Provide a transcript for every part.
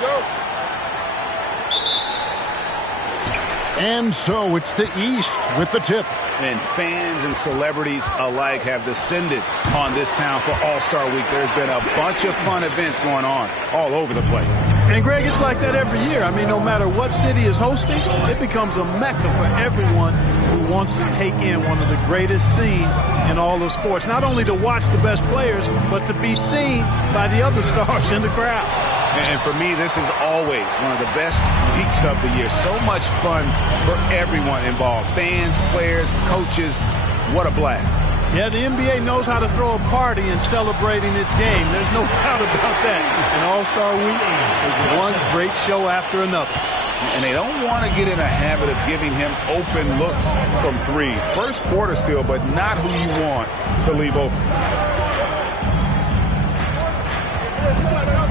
go. And so it's the East with the tip. And fans and celebrities alike have descended on this town for All-Star Week. There's been a bunch of fun events going on all over the place. And, Greg, it's like that every year. I mean, no matter what city is hosting, it becomes a mecca for everyone who wants to take in one of the greatest scenes in all of sports. Not only to watch the best players, but to be seen by the other stars in the crowd. And for me, this is always one of the best weeks of the year. So much fun for everyone involved. Fans, players, coaches. What a blast. Yeah, the NBA knows how to throw a party in celebrating its game. There's no doubt about that. And All-Star Week is one great show after another. And they don't want to get in a habit of giving him open looks from three. First quarter still, but not who you want to leave open.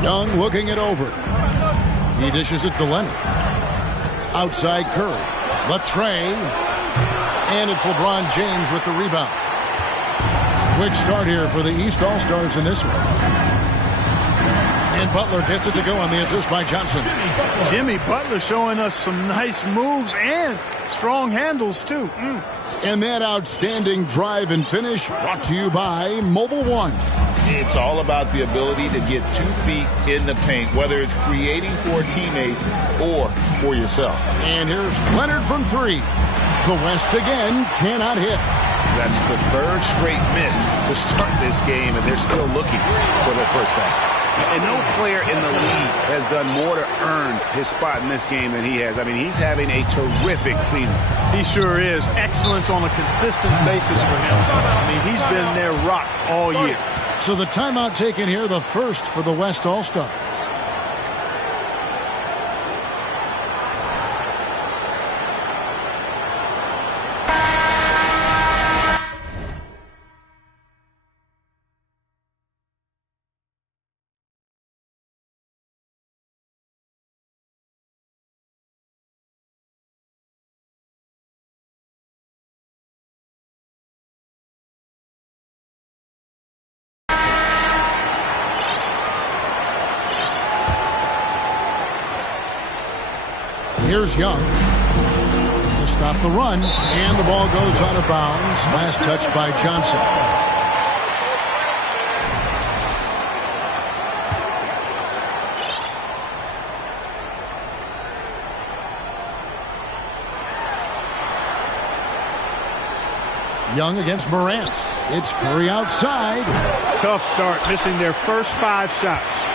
Young looking it over. He dishes it to Leonard. Outside Curry. Latre. And it's LeBron James with the rebound. Quick start here for the East All-Stars in this one. And Butler gets it to go on the assist by Johnson. Jimmy Butler showing us some nice moves and strong handles, too. And that outstanding drive and finish brought to you by Mobile One. It's all about the ability to get 2 feet in the paint, whether it's creating for a teammate or for yourself. And here's Leonard from three. The West again cannot hit. That's the third straight miss to start this game, and they're still looking for their first basket. And no player in the league has done more to earn his spot in this game than he has. I mean, he's having a terrific season. He sure is. Excellence on a consistent basis for him. I mean, he's been their rock all year. So the timeout taken here, the first for the West All-Stars. Here's Young to stop the run, and the ball goes out of bounds. Last touch by Johnson. Young against Morant. It's Curry outside. Tough start, missing their first 5 shots.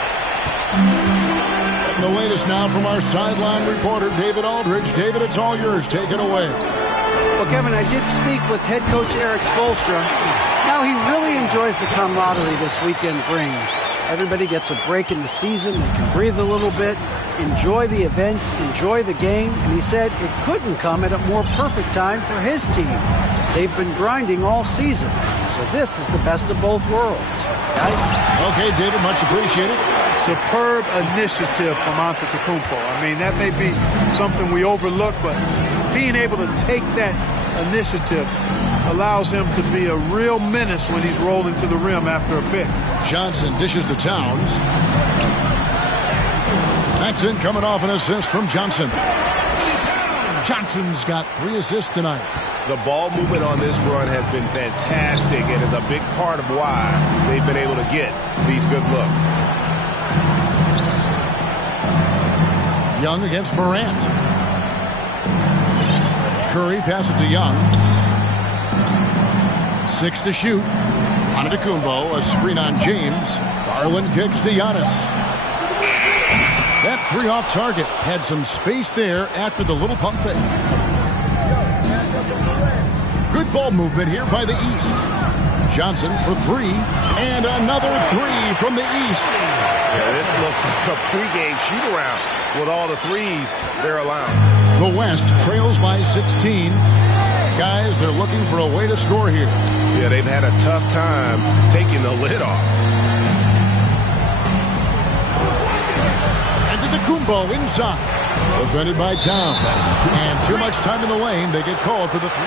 The latest now from our sideline reporter, David Aldridge. David, it's all yours. Take it away. Well, Kevin, I did speak with head coach Eric Spoelstra. Now he really enjoys the camaraderie this weekend brings. Everybody gets a break in the season. They can breathe a little bit, enjoy the events, enjoy the game. And he said it couldn't come at a more perfect time for his team. They've been grinding all season. So this is the best of both worlds. Guys? Okay, David, much appreciated. Superb initiative from Antetokounmpo. I mean, that may be something we overlook, but being able to take that initiative allows him to be a real menace when he's rolling to the rim after a pick. Johnson dishes to Towns. That's in, coming off an assist from Johnson. Johnson's got 3 assists tonight. The ball movement on this run has been fantastic and is a big part of why they've been able to get these good looks. Young against Morant. Curry passes to Young. 6 to shoot. Antetokounmpo, a screen on James. Garland kicks to Giannis. That 3 off target. Had some space there after the little pump fake. Good ball movement here by the East. Johnson for 3. And another 3 from the East. Yeah, this looks like a pregame shoot-around with all the threes they're allowing. The West trails by 16. Guys, they're looking for a way to score here. Yeah, they've had a tough time taking the lid off. Antetokounmpo inside. Defended by Towns. And too much time in the lane. They get called for the 3.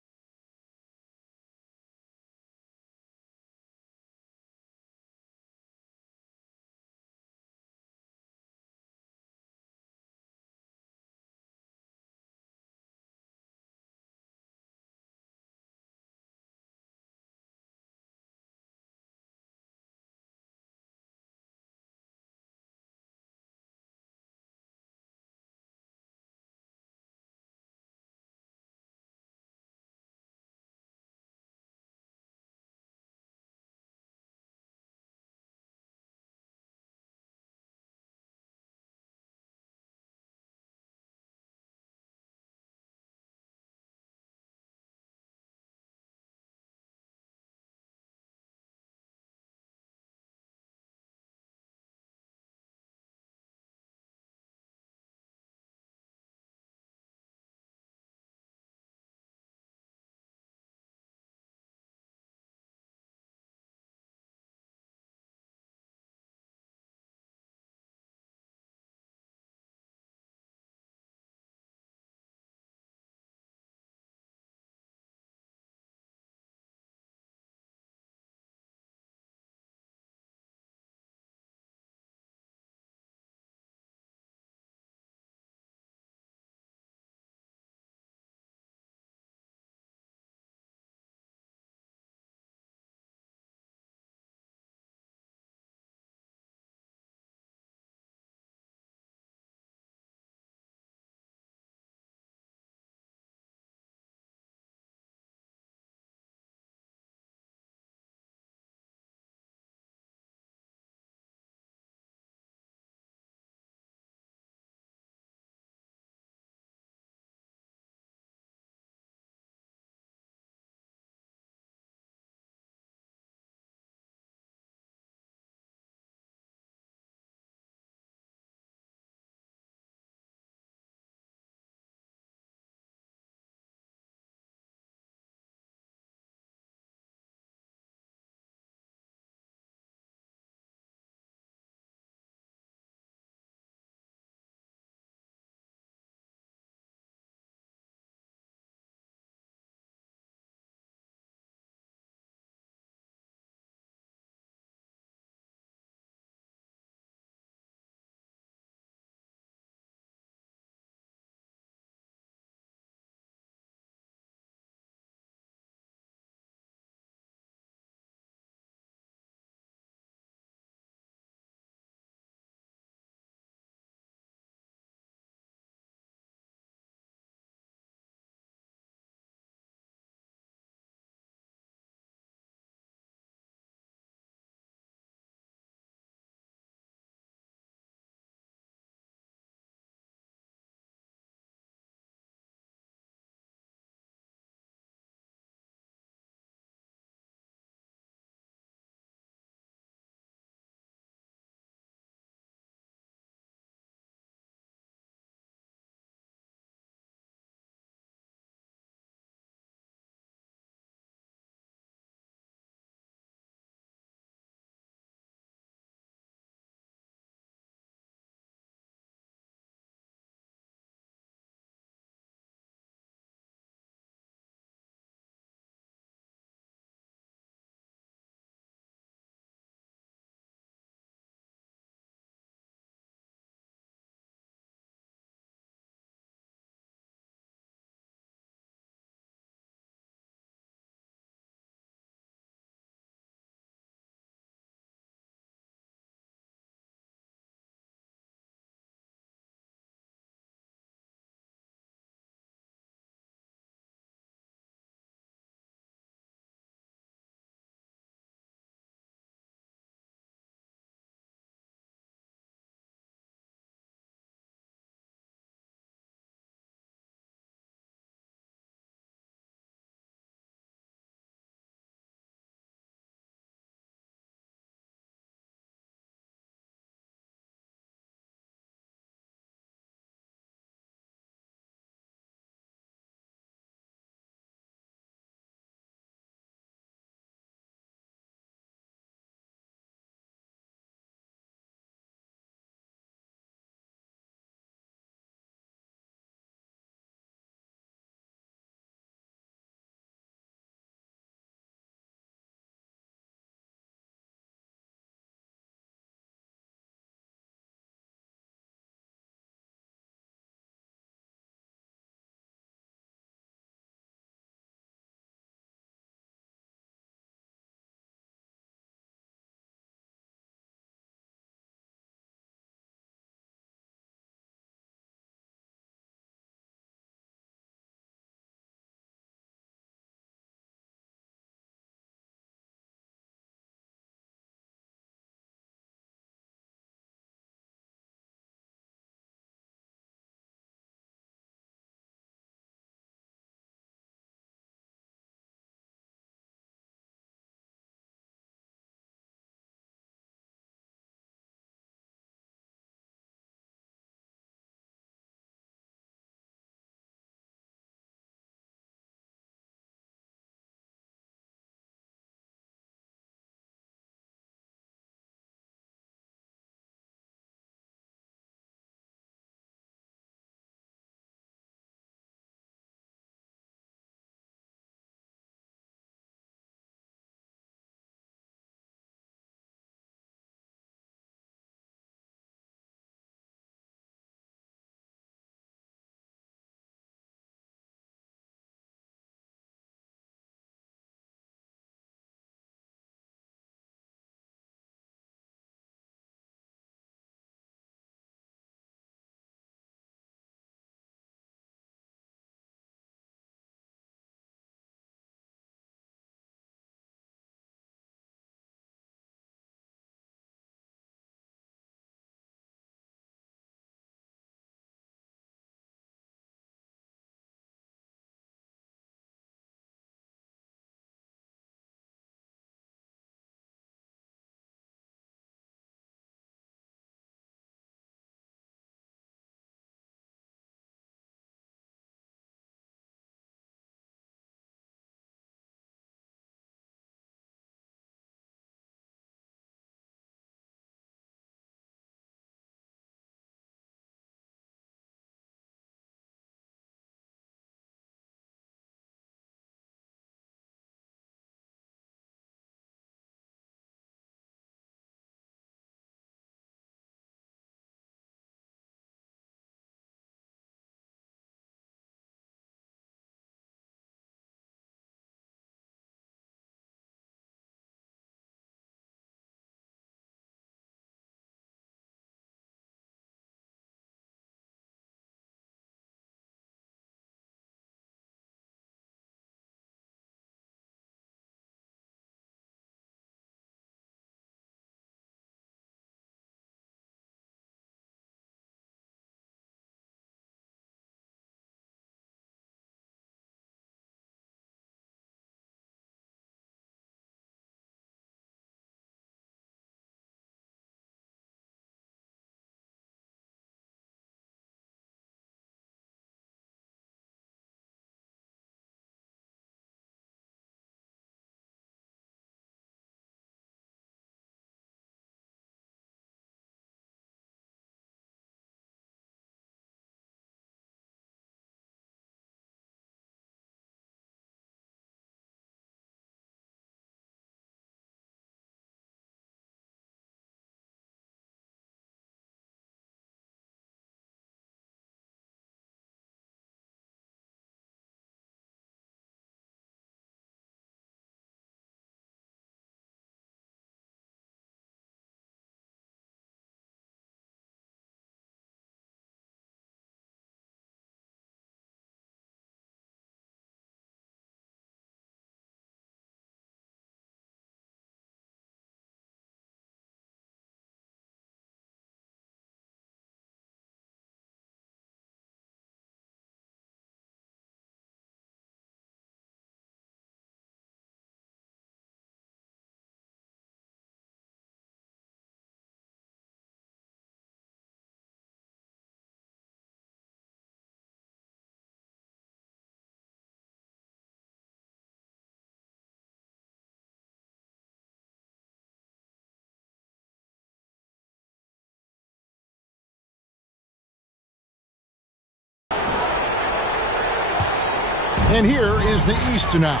And here is the East now.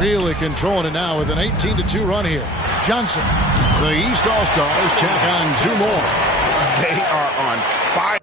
Really controlling it now with an 18-2 run here. Johnson. The East All-Stars tack on 2 more. They are on fire.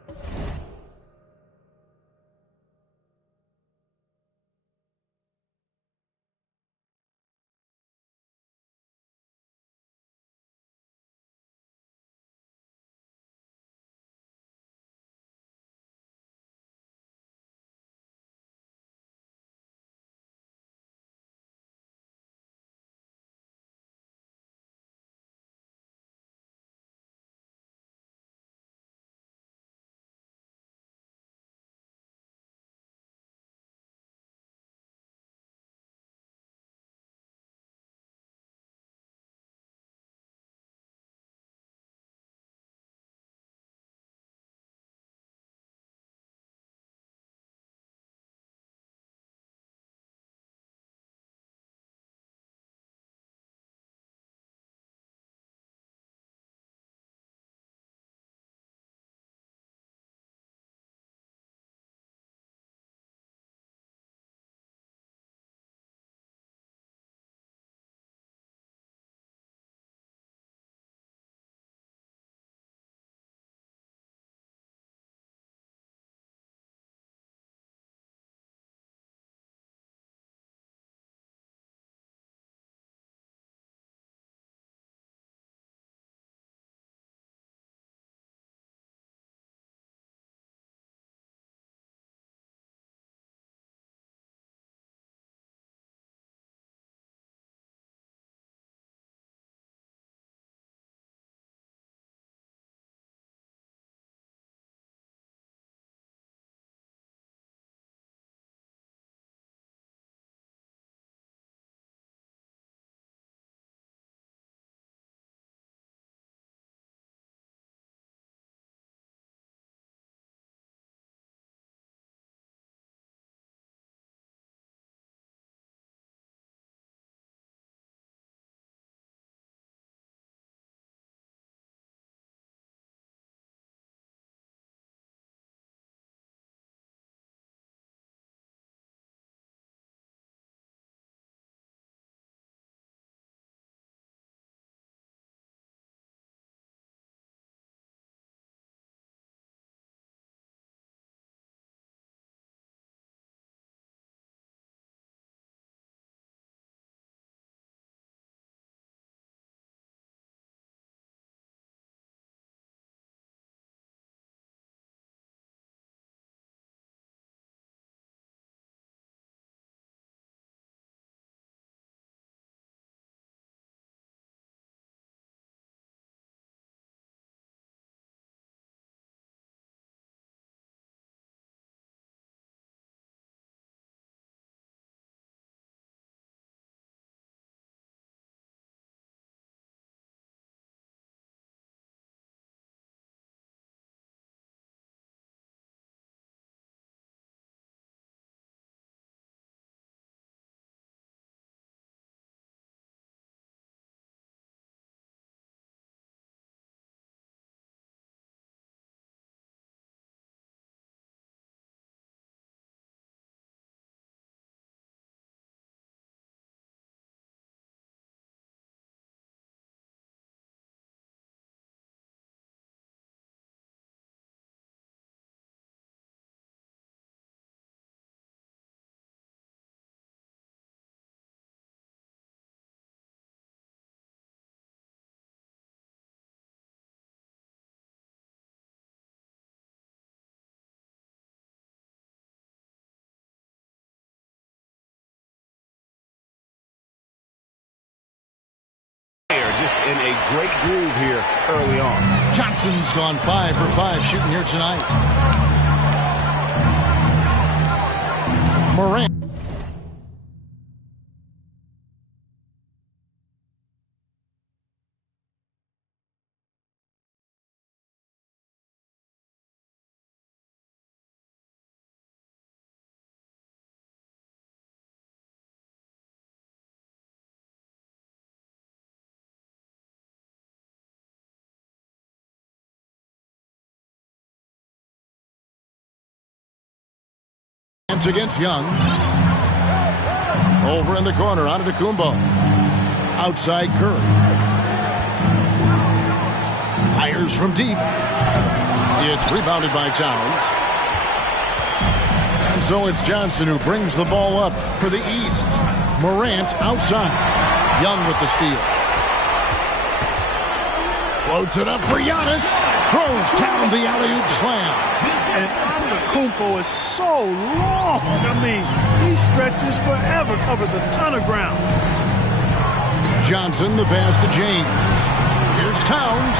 Just in a great groove here early on. Johnson's gone 5 for 5 shooting here tonight. Morant. Against Young. Over in the corner, onto Kumbo. Outside Curry. Fires from deep. It's rebounded by Towns. And so it's Johnson who brings the ball up for the East. Morant outside. Young with the steal. Floats it up for Giannis. Throws down the alley-oop slam. And Antetokounmpo is so long. I mean, he stretches forever, covers a ton of ground. Johnson, the pass to James. Here's Towns.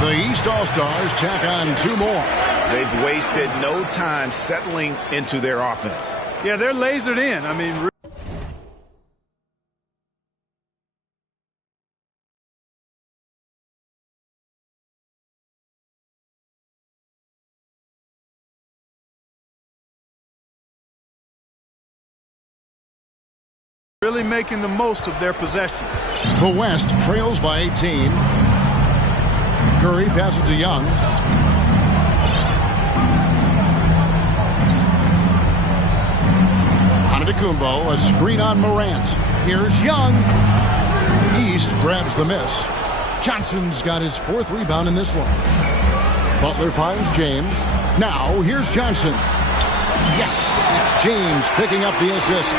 The East All-Stars tack on 2 more. They've wasted no time settling into their offense. Yeah, they're lasered in. I mean, really making the most of their possessions. The West trails by 18. Curry passes to Young. Antetokounmpo, a screen on Morant. Here's Young. East grabs the miss. Johnson's got his 4th rebound in this one. Butler finds James. Now here's Johnson. Yes, it's James picking up the assist.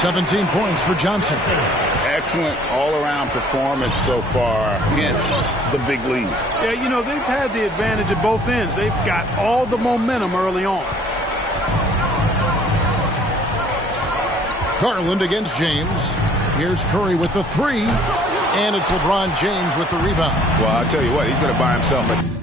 17 points for Johnson. Excellent all-around performance so far, hence the big lead. Yeah, you know, they've had the advantage at both ends. They've got all the momentum early on. Garland against James. Here's Curry with the 3. And it's LeBron James with the rebound. Well, I'll tell you what, he's going to buy himself a...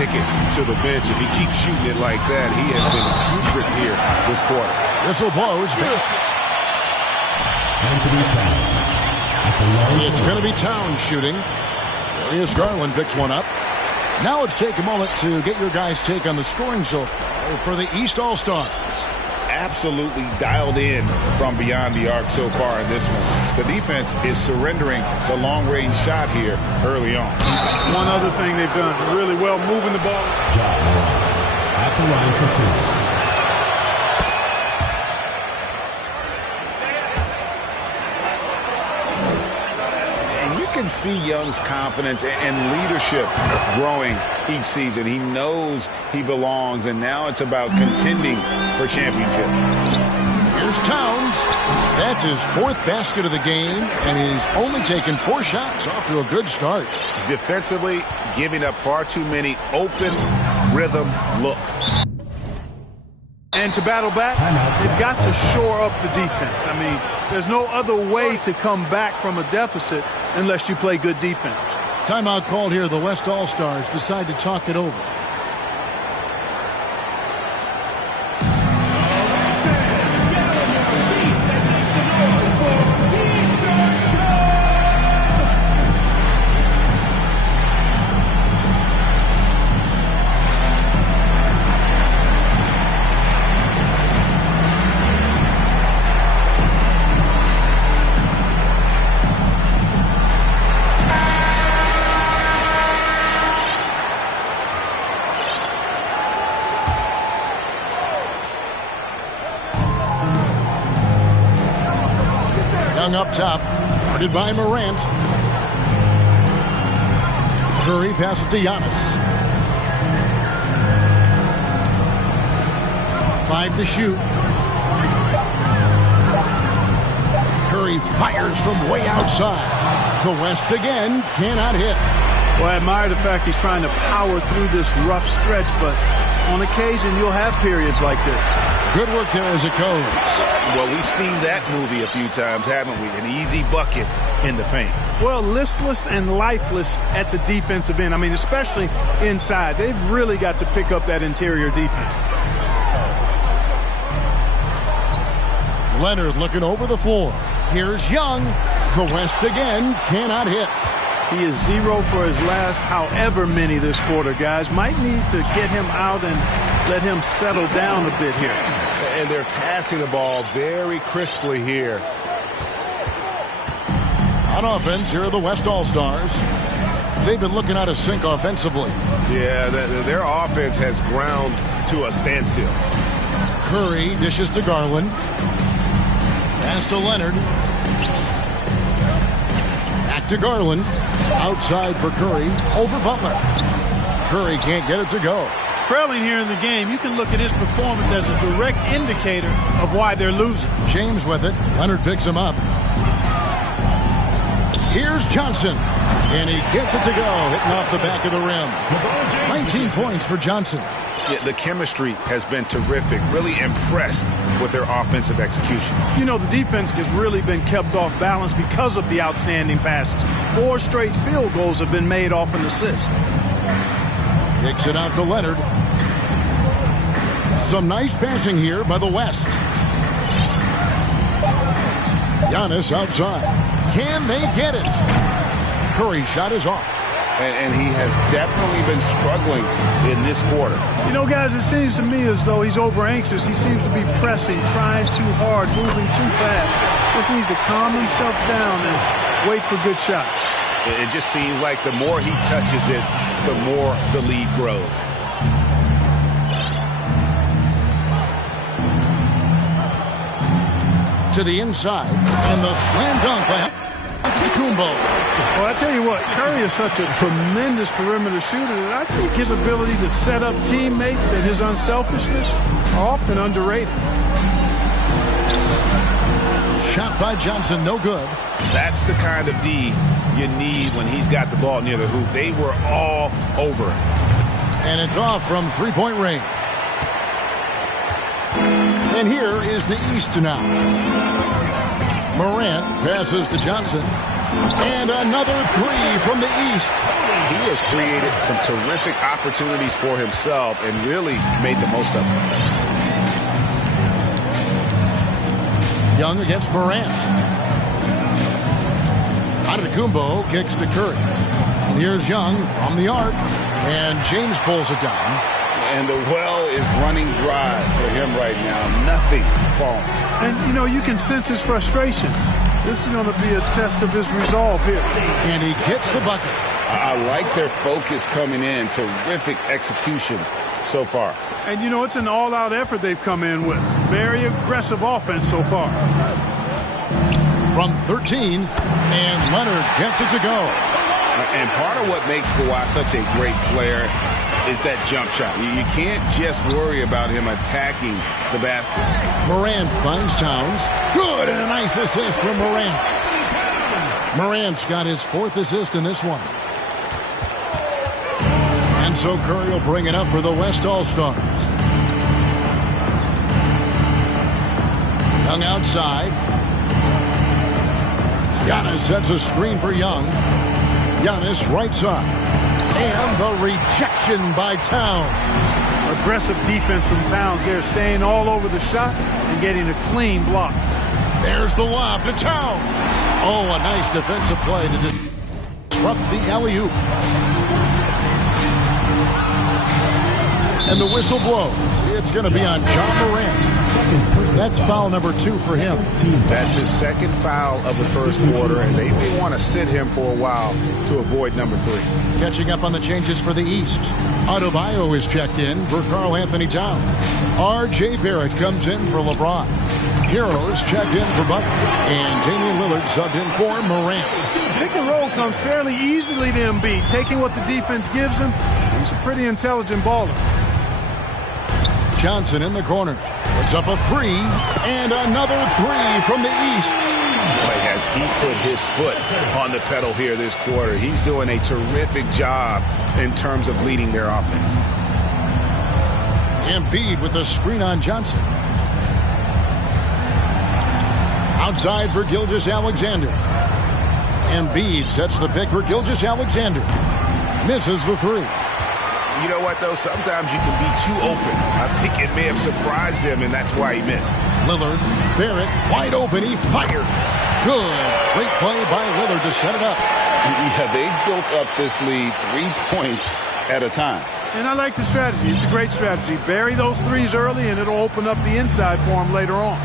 ticket to the bench. If he keeps shooting it like that, he has been putrid here this quarter. Whistle blows. It's going to be Towns shooting. Darius Garland picks one up. Now let's take a moment to get your guys' take on the scoring so far for the East All-Stars. Absolutely dialed in from beyond the arc so far in this one. The defense is surrendering the long-range shot here early on. One other thing they've done really well, moving the ball. At the line for 2. Can see Young's confidence and leadership growing each season. He knows he belongs, and now it's about contending for championship. Here's Towns. That's his 4th basket of the game, and he's only taken 4 shots off to a good start. Defensively, giving up far too many open rhythm looks. And to battle back, they've got to shore up the defense. I mean, there's no other way to come back from a deficit unless you play good defense. Timeout called here. The West All-Stars decide to talk it over. Young up top, guarded by Morant. Curry passes to Giannis. 5 to shoot. Curry fires from way outside. The West again cannot hit. Well, I admire the fact he's trying to power through this rough stretch, but on occasion you'll have periods like this. Good work there as it goes. Well, we've seen that movie a few times, haven't we? An easy bucket in the paint. Well, listless and lifeless at the defensive end. I mean, especially inside. They've really got to pick up that interior defense. Leonard looking over the floor. Here's Young. The West again cannot hit. He is 0 for his last however many this quarter, guys. Might need to get him out and let him settle down a bit here. And they're passing the ball very crisply here. On offense, here are the West All-Stars. They've been looking out of sync offensively. Yeah, their offense has ground to a standstill. Curry dishes to Garland. Pass to Leonard. Back to Garland. Outside for Curry. Over Butler. Curry can't get it to go. Trailing here in the game, you can look at his performance as a direct indicator of why they're losing. James with it. Leonard picks him up. Here's Johnson. And he gets it to go. Hitting off the back of the rim. 19 points for Johnson. Yeah, the chemistry has been terrific. Really impressed with their offensive execution. You know, the defense has really been kept off balance because of the outstanding passes. 4 straight field goals have been made off an assist. Kicks it out to Leonard. Some nice passing here by the West. Giannis outside. Can they get it? Curry's shot is off. And he has definitely been struggling in this quarter. You know, guys, it seems to me as though he's over anxious. He seems to be pressing, trying too hard, moving too fast. Just needs to calm himself down and wait for good shots. It just seems like the more he touches it, the more the lead grows. To the inside, and the slam dunk by Antetokounmpo. Well, I tell you what, Curry is such a tremendous perimeter shooter that I think his ability to set up teammates and his unselfishness are often underrated. Shot by Johnson, no good. That's the kind of D you need when he's got the ball near the hoop. They were all over it. And it's off from three-point range. And here is the East now. Morant passes to Johnson. And another three from the East. He has created some terrific opportunities for himself and really made the most of them. Young against Morant. Antetokounmpo kicks to Curry. And here's Young from the arc. And James pulls it down. And the well is running dry for him right now. Nothing falling. And, you know, you can sense his frustration. This is going to be a test of his resolve here. And he gets the bucket. I like their focus coming in. Terrific execution so far. And, you know, it's an all-out effort they've come in with. Very aggressive offense so far. From 13, and Leonard gets it to go. And part of what makes Kawhi such a great player is that jump shot. You can't just worry about him attacking the basket. Morant finds Towns. Good, and a nice assist from Morant. Morant's got his 4th assist in this one. And so Curry will bring it up for the West All-Stars. Young outside. Giannis sets a screen for Young. Giannis right side. And the rejection by Towns. Aggressive defense from Towns there, staying all over the shot and getting a clean block. There's the lob to Towns. Oh, a nice defensive play to disrupt the alley-oop. And the whistle blows. It's going to be on John Morant. That's foul number 2 for him. That's his 2nd foul of the first quarter, and they may want to sit him for a while to avoid number 3. Catching up on the changes for the East. Adebayo is checked in for Karl Anthony Towns. R.J. Barrett comes in for LeBron. Hero is checked in for Butler. And Damian Lillard subbed in for Morant. Pick and roll comes fairly easily to Embiid, taking what the defense gives him. He's a pretty intelligent baller. Johnson in the corner. Puts up a 3, and another 3 from the East. Boy, has he put his foot on the pedal here this quarter. He's doing a terrific job in terms of leading their offense. Embiid with a screen on Johnson. Outside for Gilgeous-Alexander. Embiid sets the pick for Gilgeous-Alexander. Misses the three. You know what, though? Sometimes you can be too open. I think it may have surprised him, and that's why he missed. Lillard, Barrett, wide open. He fires. Good. Great play by Lillard to set it up. Yeah, they built up this lead 3 points at a time. And I like the strategy. It's a great strategy. Bury those threes early, and it'll open up the inside for him later on.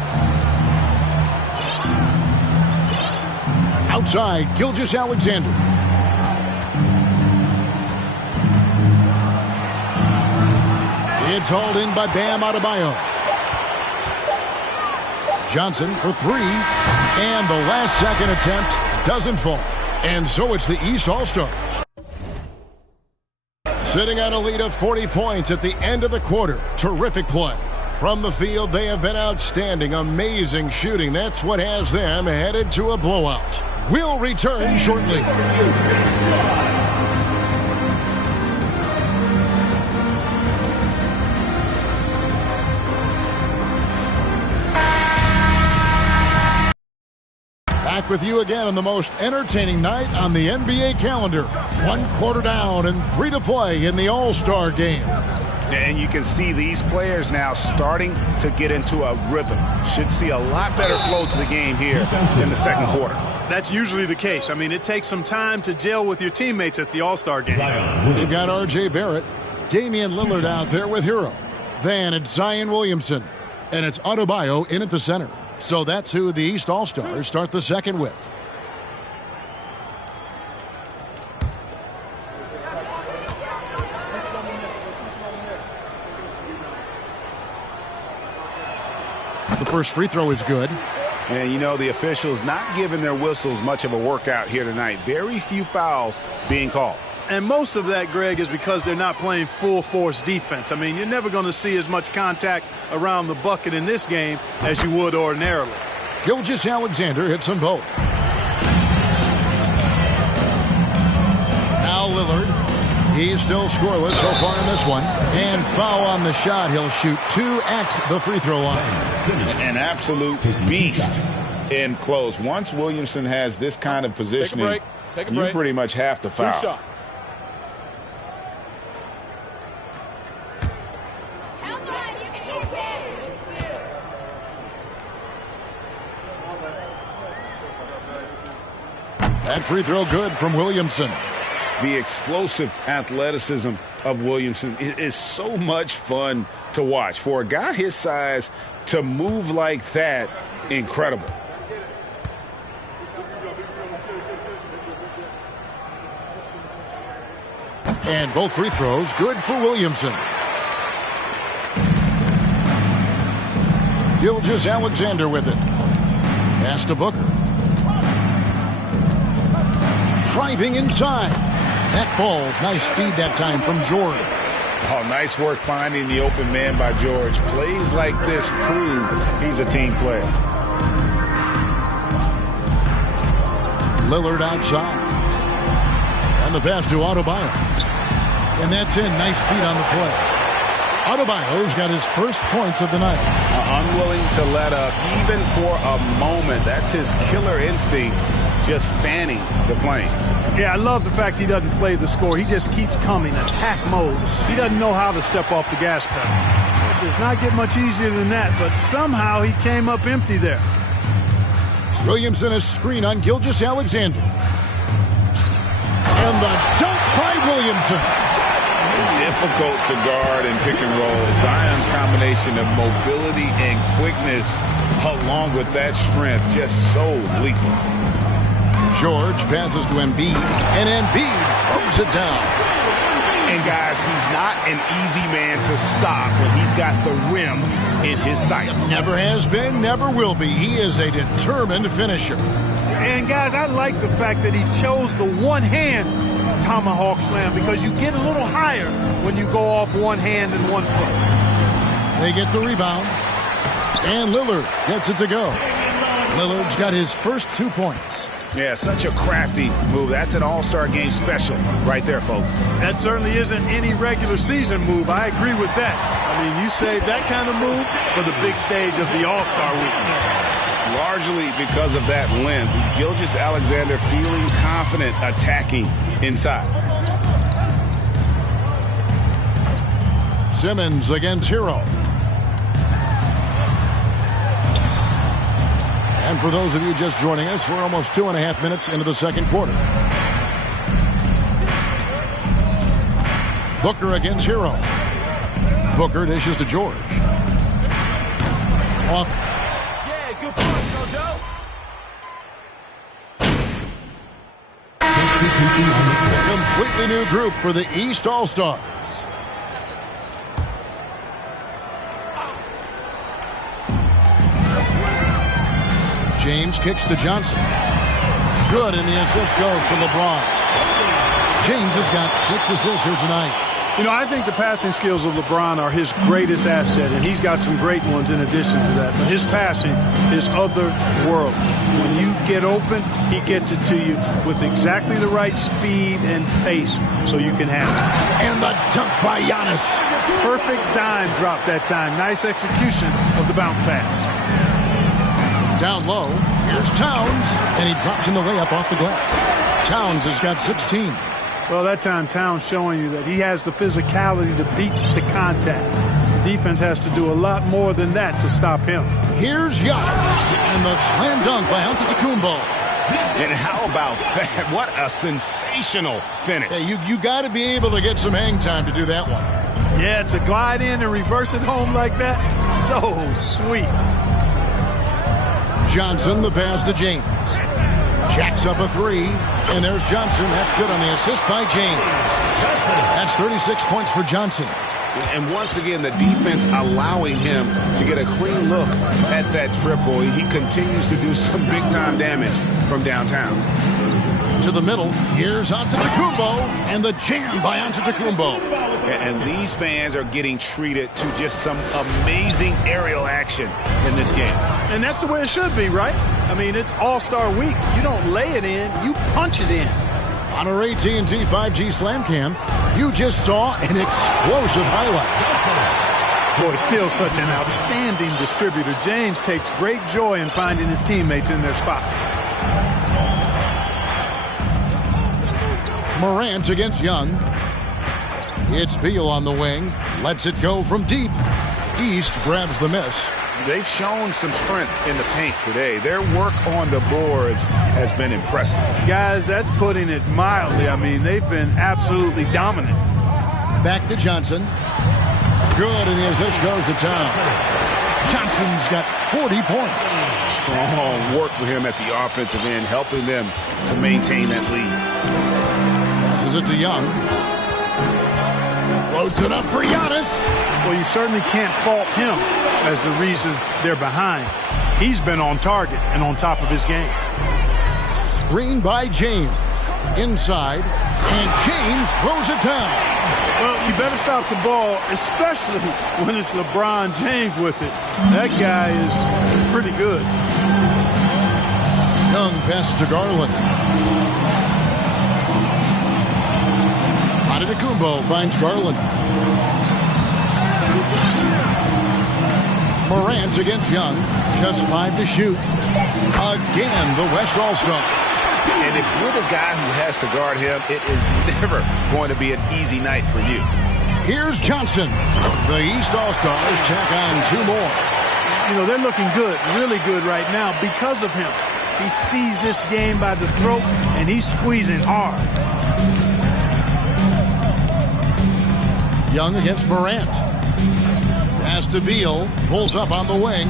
Outside, Gilgeous-Alexander. It's hauled in by Bam Adebayo. Johnson for three. And the last second attempt doesn't fall. And so it's the East All-Stars. Sitting on a lead of 40 points at the end of the quarter. Terrific play. From the field, they have been outstanding. Amazing shooting. That's what has them headed to a blowout. We'll return shortly. Back with you again on the most entertaining night on the NBA calendar. 1 quarter down and 3 to play in the All-Star game. And you can see these players now starting to get into a rhythm. Should see a lot better flow to the game here in the second quarter. That's usually the case. I mean, it takes some time to gel with your teammates at the All-Star game. You've got R.J. Barrett, Damian Lillard out there with Hero. Then it's Zion Williamson. And it's Adebayo in at the center. So that's who the East All-Stars start the second with. The first free throw is good. And, you know, the officials not giving their whistles much of a workout here tonight. Very few fouls being called. And most of that, Greg, is because they're not playing full-force defense. I mean, you're never going to see as much contact around the bucket in this game as you would ordinarily. Gilgeous-Alexander hits them both. Now Lillard. He's still scoreless so far in this one. And foul on the shot. He'll shoot 2 at the free throw line. An absolute beast in close. Once Williamson has this kind of positioning, you pretty much have to foul. 2 shots. That free throw good from Williamson. The explosive athleticism of Williamson is so much fun to watch. For a guy his size to move like that, incredible. And both free throws good for Williamson. Gilgeous-Alexander with it. Pass to Booker. Driving inside. That falls. Nice speed that time from George. Oh, nice work finding the open man by George. Plays like this prove he's a team player. Lillard outside. And the pass to Adebayo. And that's in. Nice feet on the play. Adebayo's got his first points of the night. Unwilling to let up even for a moment. That's his killer instinct, just fanning the flame. Yeah, I love the fact he doesn't play the score. He just keeps coming, attack mode. He doesn't know how to step off the gas pedal. It does not get much easier than that, but somehow he came up empty there. Williamson a screen on Gilgeous-Alexander. And the dunk by Williamson. Difficult to guard and pick and roll. Zion's combination of mobility and quickness along with that strength just so lethal. George passes to Embiid, and Embiid throws it down. And guys, he's not an easy man to stop when he's got the rim in his sights. Never has been, never will be. He is a determined finisher. And guys, I like the fact that he chose the one-hand tomahawk slam because you get a little higher when you go off one hand and one foot. They get the rebound, and Lillard gets it to go. Lillard's got his first 2 points. Yeah, such a crafty move. That's an all-star game special right there, folks. That certainly isn't any regular season move. I agree with that. I mean, you save that kind of move for the big stage of the All-Star week. largely because of that length. Gilgeous-Alexander feeling confident attacking inside. Simmons against Hero. And for those of you just joining us, we're almost 2.5 minutes into the second quarter. Booker against Hero. Booker dishes to George. Off. Yeah, good point, Jojo. Completely new group for the East All-Stars. James kicks to Johnson. Good, and the assist goes to LeBron. James has got 6 assists here tonight. You know, I think the passing skills of LeBron are his greatest asset, and he's got some great ones in addition to that. But his passing is otherworldly. When you get open, he gets it to you with exactly the right speed and pace so you can handle it. And the dunk by Giannis. Perfect dime drop that time. Nice execution of the bounce pass. Down low, here's Towns, and he drops in the layup off the glass. Towns has got 16. Well, that time Towns showing you that he has the physicality to beat the contact. The defense has to do a lot more than that to stop him. Here's Giannis, and the slam dunk by Antetokounmpo. And how about that? What a sensational finish. Hey, you got to be able to get some hang time to do that one. Yeah, to glide in and reverse it home like that, so sweet. Johnson, the pass to James. Jacks up a 3, and there's Johnson. That's good on the assist by James. That's 36 points for Johnson. And once again, the defense allowing him to get a clean look at that triple. He continues to do some big-time damage from downtown. To the middle, here's Antetokounmpo, and the jam by Antetokounmpo. And these fans are getting treated to just some amazing aerial action in this game. And that's the way it should be, right? I mean, it's All-Star Week. You don't lay it in, you punch it in. On our AT&T 5G Slam Cam, you just saw an explosive highlight. Boy, still such an outstanding distributor. James takes great joy in finding his teammates in their spots. Morant against Young. It's Beal on the wing. Lets it go from deep. East grabs the miss. They've shown some strength in the paint today. Their work on the boards has been impressive. Guys, that's putting it mildly. I mean, they've been absolutely dominant. Back to Johnson. Good, and the assist goes to Town. Johnson's got 40 points. Strong work for him at the offensive end, helping them to maintain that lead. Passes it to Young. Floats it up for Giannis. Well, you certainly can't fault him as the reason they're behind. He's been on target and on top of his game. Screen by James. Inside, and James throws it down. Well, you better stop the ball, especially when it's LeBron James with it. That guy is pretty good. Young passes to Garland. Antetokounmpo finds Garland. Morant against Young. Just 5 to shoot. Again, the West All-Star. And if you're the guy who has to guard him, it is never going to be an easy night for you. Here's Johnson. The East All-Stars tack on 2 more. You know, they're looking good, really good right now because of him. He sees this game by the throat, and he's squeezing hard. Young against Morant. Pass to Beal. Pulls up on the wing.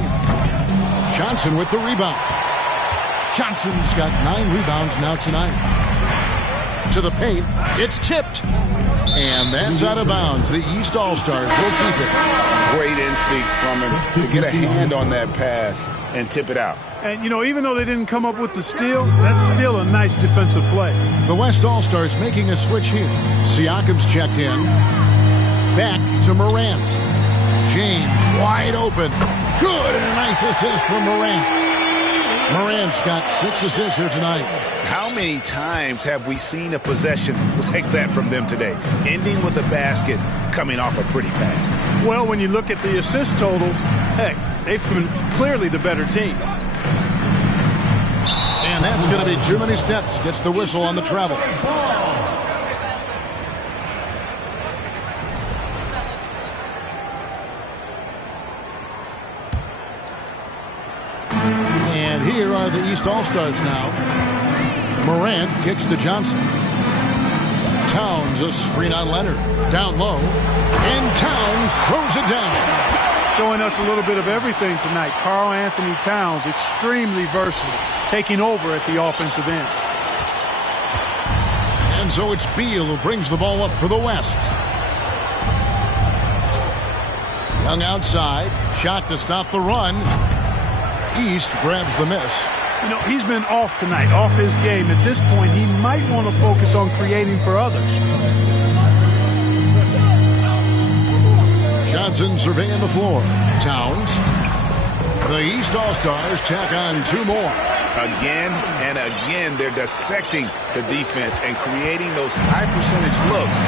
Johnson with the rebound. Johnson's got 9 rebounds now tonight. To the paint. It's tipped. And that's out of bounds. The East All-Stars will keep it. Great instincts from him to get a hand on that pass and tip it out. And, you know, even though they didn't come up with the steal, that's still a nice defensive play. The West All-Stars making a switch here. Siakam's checked in. Back to Morant. James wide open. Good, and a nice assist from Morant. Morant's got 6 assists here tonight. How many times have we seen a possession like that from them today? Ending with a basket, coming off a pretty pass. Well, when you look at the assist totals, heck, they've been clearly the better team. And that's going to be too many steps. Gets the whistle on the travel. And here are the East All-Stars now. Morant kicks to Johnson. Towns a screen on Leonard. Down low. And Towns throws it down. Showing us a little bit of everything tonight. Karl Anthony Towns, extremely versatile, taking over at the offensive end. And so it's Beal who brings the ball up for the West. Young outside. Shot to stop the run. East grabs the miss. You know, he's been off tonight, off his game. At this point, he might want to focus on creating for others. Johnson surveying the floor. Towns. The East All-Stars tack on two more. Again and again, they're dissecting the defense and creating those high-percentage looks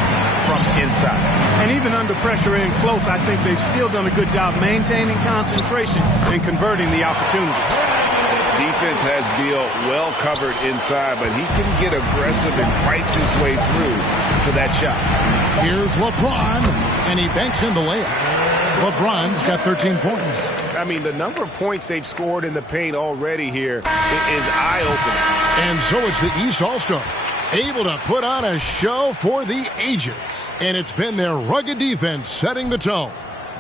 from inside. And even under pressure in close, I think they've still done a good job maintaining concentration and converting the opportunity. Defense has Beal well covered inside, but he can get aggressive and fights his way through to that shot. Here's LeBron, and he banks in the layup. LeBron's got 13 points. I mean, the number of points they've scored in the paint already here is eye-opening. And so it's the East All-Stars, able to put on a show for the ages. And it's been their rugged defense setting the tone.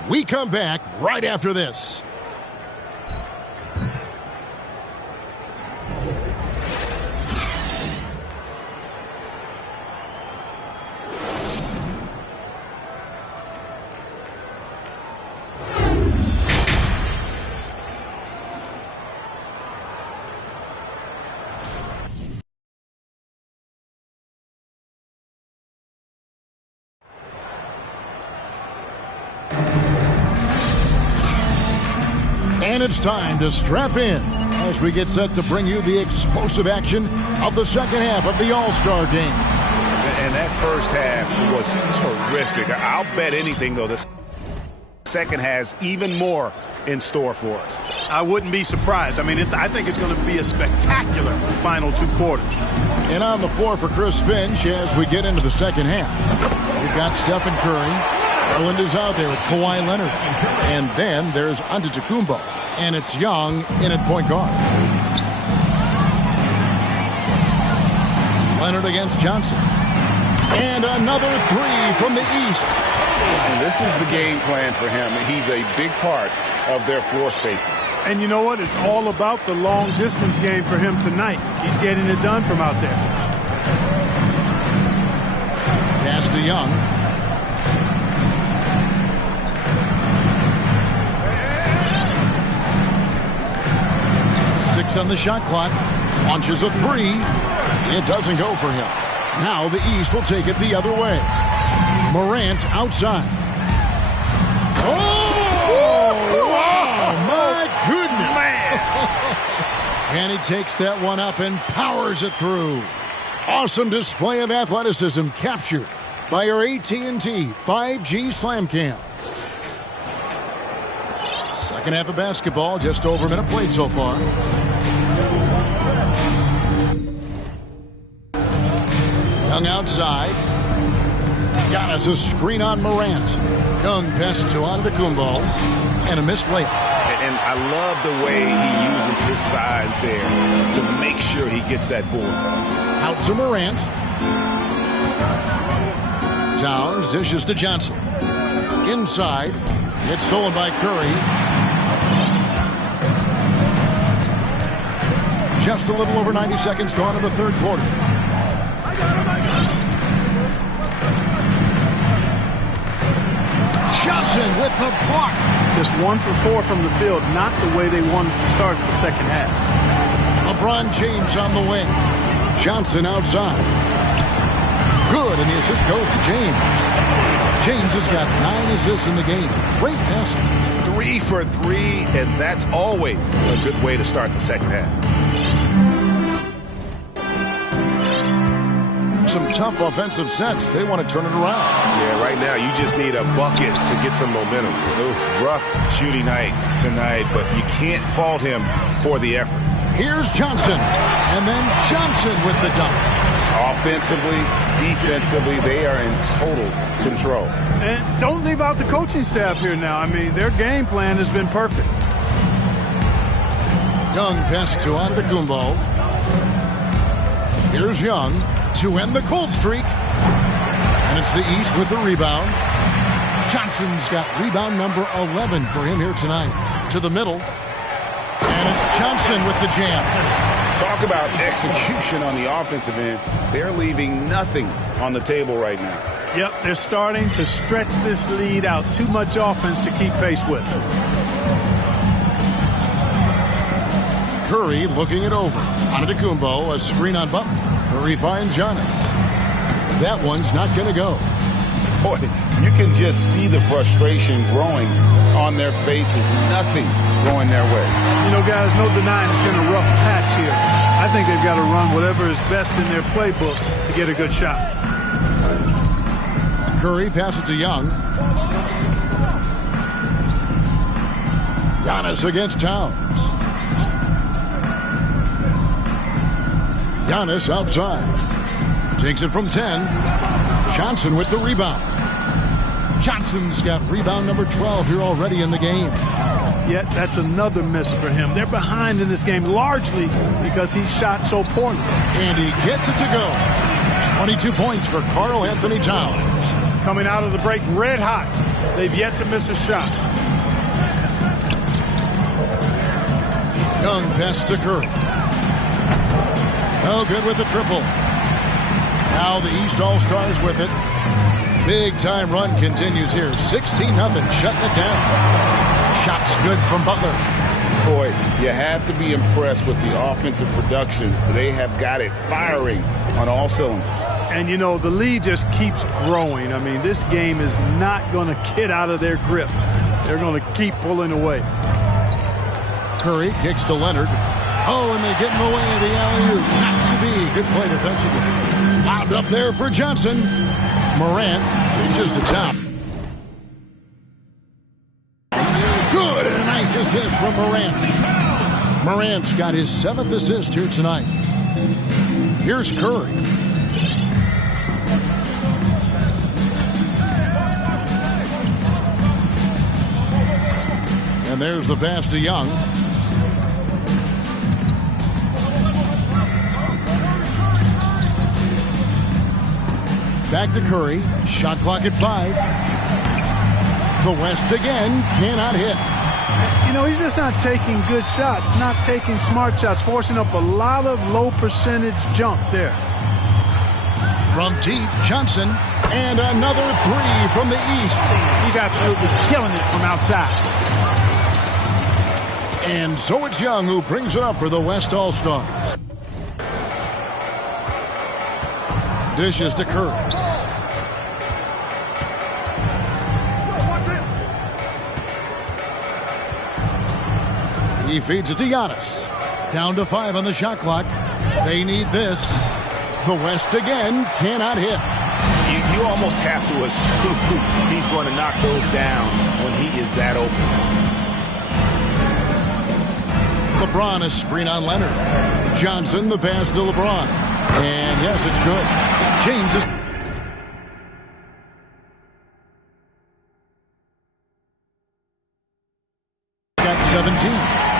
We come back right after this. And it's time to strap in as we get set to bring you the explosive action of the second half of the All-Star game. And that first half was terrific. I'll bet anything, though, the second has even more in store for us. I wouldn't be surprised. I mean, I think it's going to be a spectacular final two quarters. And on the floor for Chris Finch as we get into the second half. We've got Stephen Curry. Garland is out there with Kawhi Leonard. And then there's Antetokounmpo. And it's Young in at point guard. Leonard against Johnson. And another three from the East. And this is the game plan for him. He's a big part of their floor spacing. And you know what? It's all about the long-distance game for him tonight. He's getting it done from out there. Pass to Young. Six on the shot clock. Launches a three. It doesn't go for him. Now the East will take it the other way. Morant outside. Oh! Wow! My goodness! Man. And he takes that one up and powers it through. Awesome display of athleticism captured by our AT&T 5G Slam Cam. Second half of basketball, just over a minute played so far. Young outside. Got us a screen on Morant. Young passes to Antetokounmpo. And a missed layup. And I love the way he uses his size there to make sure he gets that board. Out to Morant. Towns dishes to Johnson. Inside. It's stolen by Curry. Just a little over 90 seconds gone in the third quarter. Johnson with the block. Just 1 for 4 from the field, not the way they wanted to start the second half. LeBron James on the wing. Johnson outside. Good, and the assist goes to James. James has got 9 assists in the game. Great passing. 3 for 3, and that's always a good way to start the second half. Some tough offensive sets. They want to turn it around. Yeah, right now you just need a bucket to get some momentum. It was rough shooting night tonight, but you can't fault him for the effort. Here's Johnson. And then Johnson with the dunk. Offensively, defensively, they are in total control. And don't leave out the coaching staff here now. I mean, their game plan has been perfect. Young pass to Antetokounmpo. Here's Young to end the cold streak. And it's the East with the rebound. Johnson's got rebound number 11 for him here tonight. To the middle. And it's Johnson with the jam. Talk about execution on the offensive end. They're leaving nothing on the table right now. Yep, they're starting to stretch this lead out. Too much offense to keep pace with. Curry looking it over. Antetokounmpo, a screen on Butler. Curry finds Giannis. That one's not going to go. Boy, you can just see the frustration growing on their faces. Nothing going their way. You know, guys, no denying it's been a rough patch here. I think they've got to run whatever is best in their playbook to get a good shot. Curry passes to Young. Giannis against Towns. Giannis outside. Takes it from 10. Johnson with the rebound. Johnson's got rebound number 12 here already in the game. Yet that's another miss for him. They're behind in this game largely because he shot so poorly. And he gets it to go. 22 points for Karl Anthony Towns. Coming out of the break red hot. They've yet to miss a shot. Young pass to Curry. No good with the triple. Now the East All-Stars with it. Big-time run continues here. 16-0, shutting it down. Shots good from Butler. Boy, you have to be impressed with the offensive production. They have got it firing on all cylinders. And, you know, the lead just keeps growing. I mean, this game is not going to get out of their grip. They're going to keep pulling away. Curry kicks to Leonard. Oh, and they get in the way of the alley-oop. Not to be. Good play defensively. Lobbed up there for Johnson. Morant reaches to top. Good, and a nice assist from Morant. Morant's got his 7th assist here tonight. Here's Curry. And there's the pass to Young. Back to Curry. Shot clock at 5. The West again cannot hit. You know, he's just not taking good shots, not taking smart shots, forcing up a lot of low percentage jump there. From deep, Johnson, and another 3 from the East. He's absolutely killing it from outside. And so it's Young who brings it up for the West All-Stars. Dishes to Curry. He feeds it to Giannis. Down to 5 on the shot clock. They need this. The West again cannot hit. You almost have to assume he's going to knock those down when he is that open. LeBron is screen on Leonard. Johnson, the pass to LeBron. And yes, it's good. James is got 17.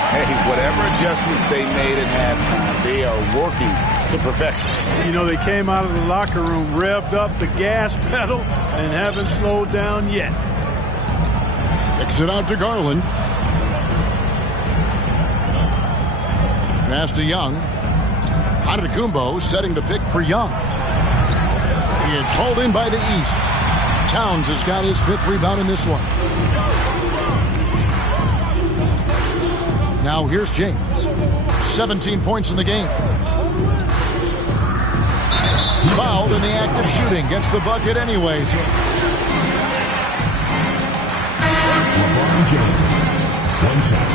Hey, whatever adjustments they made at halftime, they are working to perfection. You know, they came out of the locker room, revved up the gas pedal, and haven't slowed down yet. Kicks it out to Garland. Pass to Young. Antetokounmpo setting the pick for Young. It's hauled in by the East. Towns has got his 5th rebound in this one. Now here's James. 17 points in the game. Fouled in the act of shooting. Gets the bucket anyway. LeBron James. 1 shot.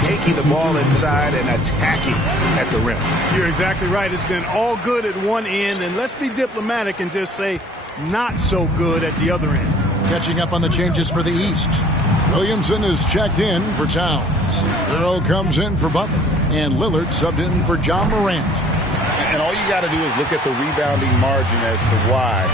Taking the ball inside and attacking at the rim. You're exactly right. It's been all good at one end, and let's be diplomatic and just say not so good at the other end. Catching up on the changes for the East. Williamson is checked in for Towns. Hero comes in for Butler. And Lillard subbed in for John Morant. And all you got to do is look at the rebounding margin as to why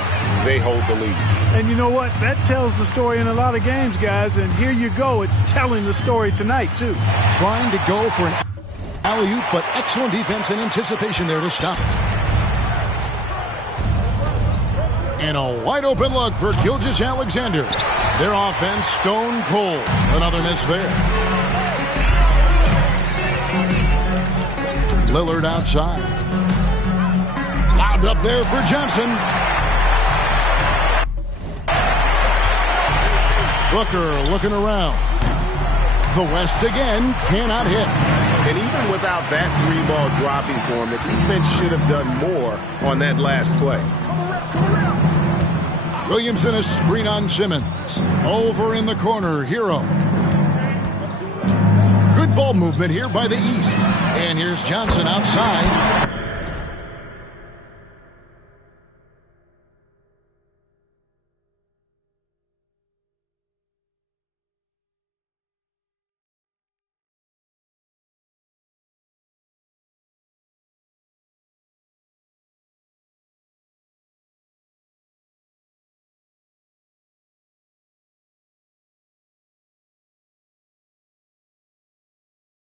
they hold the lead. And you know what? That tells the story in a lot of games, guys. And here you go. It's telling the story tonight, too. Trying to go for an alley-oop, but excellent defense and anticipation there to stop it. And a wide-open look for Gilgeous-Alexander. Their offense stone cold. Another miss there. Lillard outside. Lobbed up there for Johnson. Booker looking around. The West again cannot hit. And even without that three-ball dropping for him, the defense should have done more on that last play. Williamson a screen on Simmons. Over in the corner, Hero. Good ball movement here by the East. And here's Johnson outside.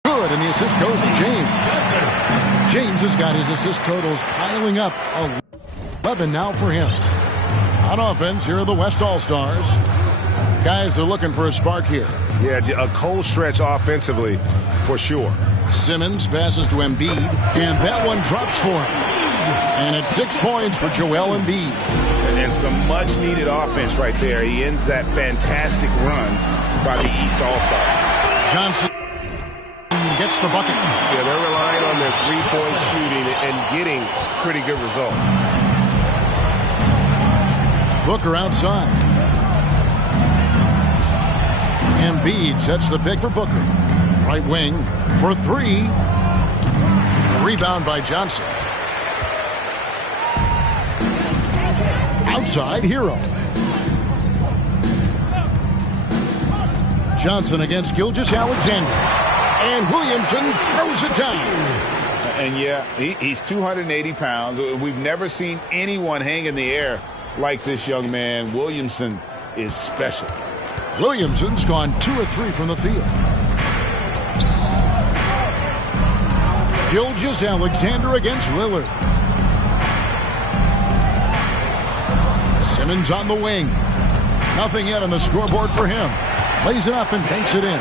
Good, and the assist goes to James. James has got his assist totals piling up. 11 now for him. On offense, here are the West All-Stars. Guys, they're looking for a spark here. Yeah, a cold stretch offensively, for sure. Simmons passes to Embiid, and that one drops for him. And it's 6 points for Joel Embiid. And some much-needed offense right there. He ends that fantastic run by the East All-Star. Johnson gets the bucket. Yeah, they're relying on their three-point shooting and getting pretty good results. Booker outside. Embiid sets the pick for Booker. Right wing for three. Rebound by Johnson. Outside, Hero. Johnson against Gilgeous-Alexander. And Williamson throws it down. And yeah, he's 280 pounds. We've never seen anyone hang in the air like this young man. Williamson is special. Williamson's gone 2 of 3 from the field. Gilgeous-Alexander against Lillard. Simmons on the wing. Nothing yet on the scoreboard for him. Lays it up and banks it in.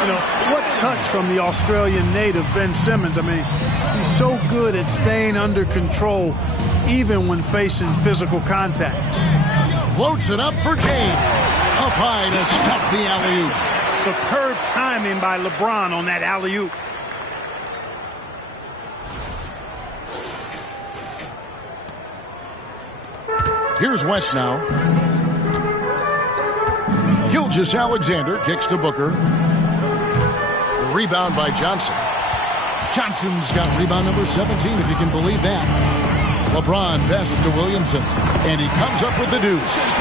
You know, what touch from the Australian native, Ben Simmons. I mean, he's so good at staying under control, even when facing physical contact. Floats it up for James. Up high to stuff the alley-oop. Superb timing by LeBron on that alley-oop. Here's West now. Gilgeous-Alexander kicks to Booker. The rebound by Johnson. Johnson's got rebound number 17, if you can believe that. LeBron passes to Williamson, and he comes up with the deuce.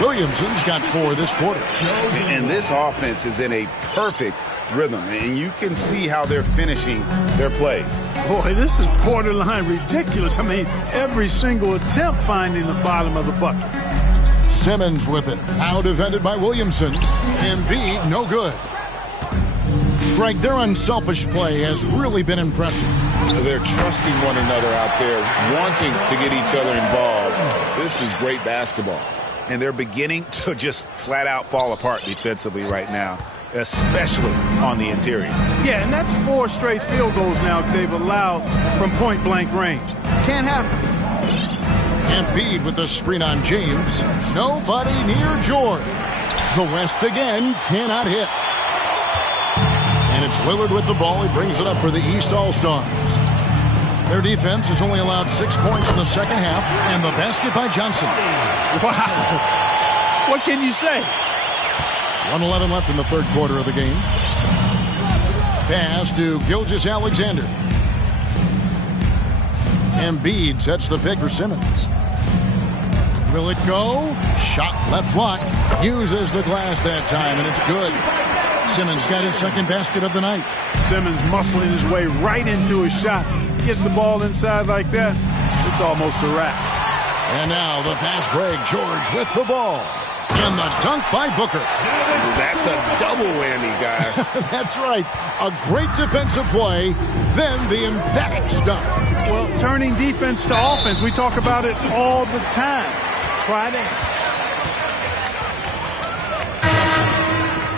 Williamson's got 4 this quarter. And this offense is in a perfect rhythm, and you can see how they're finishing their plays. Boy, this is borderline ridiculous. I mean, every single attempt finding the bottom of the bucket. Simmons with it. Now defended by Williamson. Embiid, no good. Greg, their unselfish play has really been impressive. They're trusting one another out there, wanting to get each other involved. This is great basketball. And they're beginning to just flat out fall apart defensively right now, especially on the interior. Yeah, and that's 4 straight field goals now they've allowed from point-blank range. Can't happen. Embiid with the screen on James. Nobody near George. The West again cannot hit. And it's Lillard with the ball. He brings it up for the East All-Stars. Their defense has only allowed 6 points in the second half, and the basket by Johnson. Wow. What can you say? 1:11 left in the third quarter of the game. Pass to Gilgeous-Alexander. Embiid sets the pick for Simmons. Will it go? Shot left block. Uses the glass that time, and it's good. Simmons got his second basket of the night. Simmons muscling his way right into his shot. Gets the ball inside like that, it's almost a wrap. And now the fast break. George with the ball. And the dunk by Booker. That's a double whammy, guys. That's right. A great defensive play, then the emphatic stuff. Well, turning defense to offense, we talk about it all the time. Try that.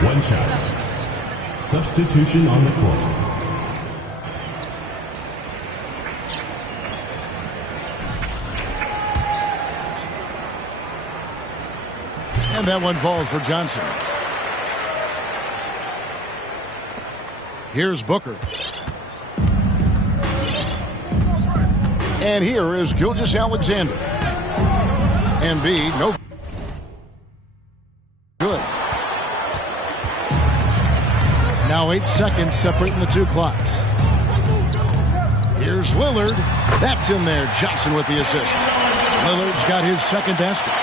One shot. Substitution on the court. And that one falls for Johnson. Here's Booker. And here is Gilgeous-Alexander. Embiid, no good. Now 8 seconds separating the two clocks. Here's Lillard. That's in there. Johnson with the assist. Lillard's got his second basket.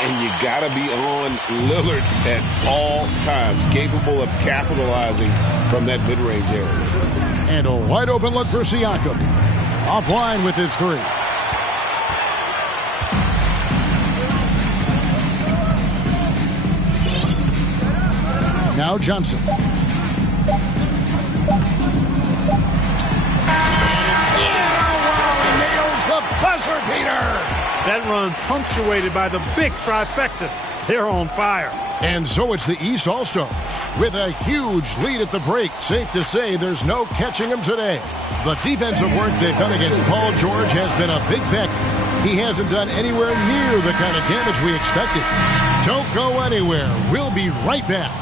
And you got to be on Lillard at all times, capable of capitalizing from that mid-range area. And a wide open look for Siakam. Offline with his three. Now Johnson. He nails the buzzer beater. That run punctuated by the big trifecta. They're on fire. And so it's the East All-Stars with a huge lead at the break. Safe to say there's no catching them today. The defensive work they've done against Paul George has been a big factor. He hasn't done anywhere near the kind of damage we expected. Don't go anywhere. We'll be right back.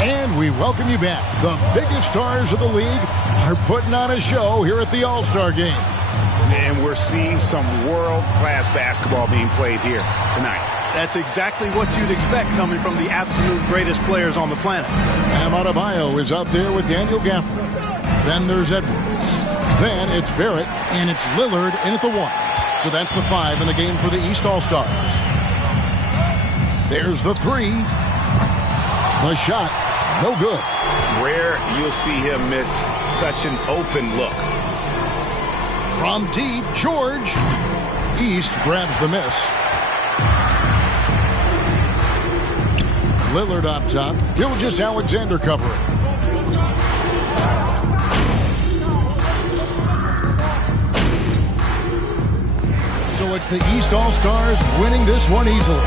And we welcome you back. The biggest stars of the league are putting on a show here at the All-Star Game. And we're seeing some world-class basketball being played here tonight. That's exactly what you'd expect coming from the absolute greatest players on the planet. Bam Adebayo is out there with Daniel Gafford. Then there's Edwards. Then it's Barrett, and it's Lillard in at the 1. So that's the 5 in the game for the East All-Stars. There's the 3. The shot, no good. Rare you'll see him miss such an open look. From deep, George. East grabs the miss. Lillard up top. Gilgeous-Alexander covering. So it's the East All-Stars winning this one easily.